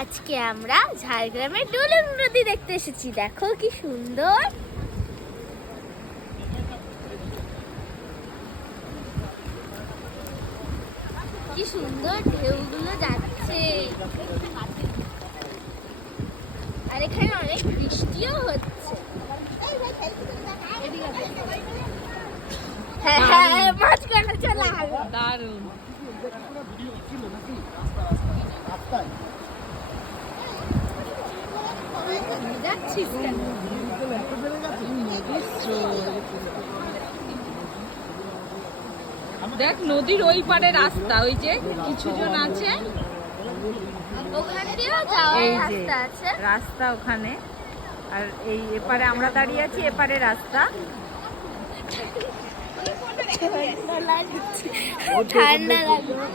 আজকে আমরা ঝাড়গ্রামের ডুলুং নদী দেখতে এসেছি। দেখো কি সুন্দর, কি সুন্দর ঢেউগুলো যাচ্ছে। আর এখানে অনেক বৃষ্টিও হচ্ছে। হ্যাঁ হ্যাঁ, মাঝখানে চলে আসবে। দারুণ। যাচ্ছিস কেন? দেখ নদীর ওই পারে রাস্তা, ওই যে কিছু জন আছে, ওখান দিয়েও যাওয়ার এই যে রাস্তা আছে। রাস্তা ওখানে, আর এই এপারে আমরা দাঁড়িয়ে আছি, এপারে রাস্তা। ঠান্ডা লাগছে।